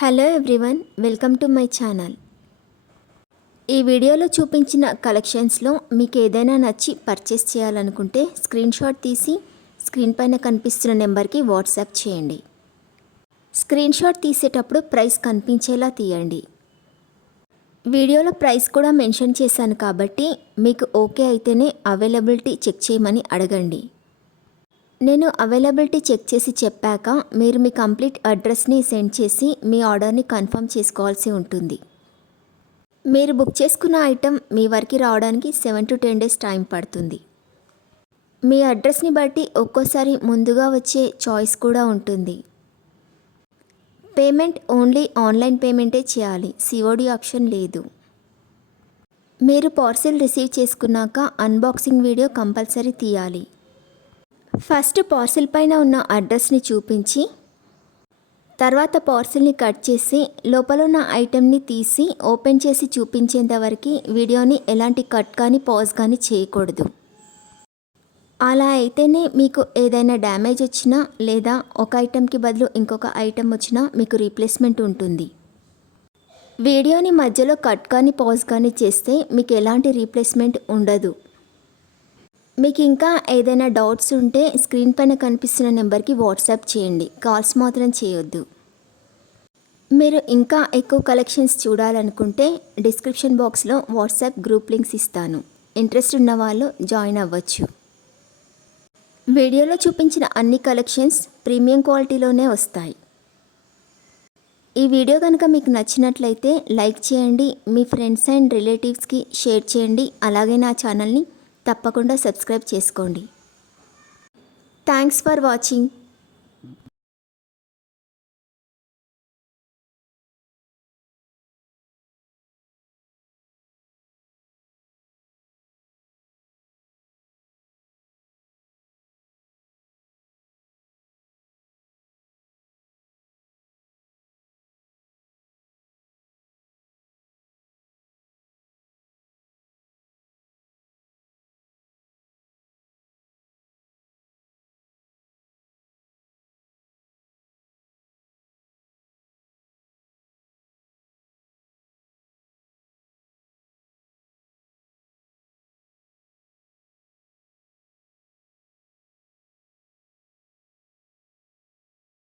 Hello everyone, welcome to my channel. ఈ వీడియోలో చూపించిన కలెక్షన్స్లో మీకు ఏదైనా నచ్చి పర్చేస్ చేయాలనుకుంటే స్క్రీన్ షాట్ తీసి స్క్రీన్ పైన కనిపిస్తున్న నెంబర్కి వాట్సాప్ చేయండి. స్క్రీన్ షాట్ తీసేటప్పుడు ప్రైస్ కనిపించేలా తీయండి. వీడియోలో ప్రైస్ కూడా మెన్షన్ చేశాను కాబట్టి మీకు ఓకే అయితేనే అవైలబిలిటీ చెక్ చేయమని అడగండి. నేను అవైలబిలిటీ చెక్ చేసి చెప్పాక మీరు మీ కంప్లీట్ అడ్రస్ని సెండ్ చేసి మీ ఆర్డర్ని కన్ఫర్మ్ చేసుకోవాల్సి ఉంటుంది. మీరు బుక్ చేసుకున్న ఐటెం మీ వరకు రావడానికి 7 to 10 days టైం పడుతుంది. మీ అడ్రస్ని బట్టి ఒక్కోసారి ముందుగా వచ్చే చాయిస్ కూడా ఉంటుంది. పేమెంట్ ఓన్లీ ఆన్లైన్ పేమెంటే చేయాలి, సిఓడి ఆప్షన్ లేదు. మీరు పార్సిల్ రిసీవ్ చేసుకున్నాక అన్బాక్సింగ్ వీడియో కంపల్సరీ తీయాలి. ఫస్ట్ పార్సిల్ పైన ఉన్న అడ్రస్ని చూపించి తర్వాత పార్సిల్ని కట్ చేసి లోపల ఉన్న ఐటెంని తీసి ఓపెన్ చేసి చూపించేంత వరకు వీడియోని ఎలాంటి కట్ కానీ పాజ్ కానీ చేయకూడదు. అలా అయితేనే మీకు ఏదైనా డ్యామేజ్ వచ్చినా లేదా ఒక ఐటెంకి బదులు ఇంకొక ఐటెం వచ్చినా మీకు రీప్లేస్మెంట్ ఉంటుంది. వీడియోని మధ్యలో కట్ కానీ పాజ్ కానీ చేస్తే మీకు ఎలాంటి రీప్లేస్మెంట్ ఉండదు. మీకు ఇంకా ఏదైనా డౌట్స్ ఉంటే స్క్రీన్ పైన కనిపిస్తున్న నెంబర్కి వాట్సాప్ చేయండి, కాల్స్ మాత్రం చేయొద్దు. మీరు ఇంకా ఎక్కువ కలెక్షన్స్ చూడాలనుకుంటే డిస్క్రిప్షన్ బాక్స్లో వాట్సాప్ గ్రూప్ లింక్స్ ఇస్తాను, ఇంట్రెస్ట్ ఉన్న వాళ్ళు జాయిన్ అవ్వచ్చు. వీడియోలో చూపించిన అన్ని కలెక్షన్స్ ప్రీమియం క్వాలిటీలోనే వస్తాయి. ఈ వీడియో కనుక మీకు నచ్చినట్లయితే లైక్ చేయండి, మీ ఫ్రెండ్స్ అండ్ రిలేటివ్స్కి షేర్ చేయండి. అలాగే నా ఛానల్ని తప్పకుండా సబ్స్క్రైబ్ చేసుకోండి. Thanks for watching.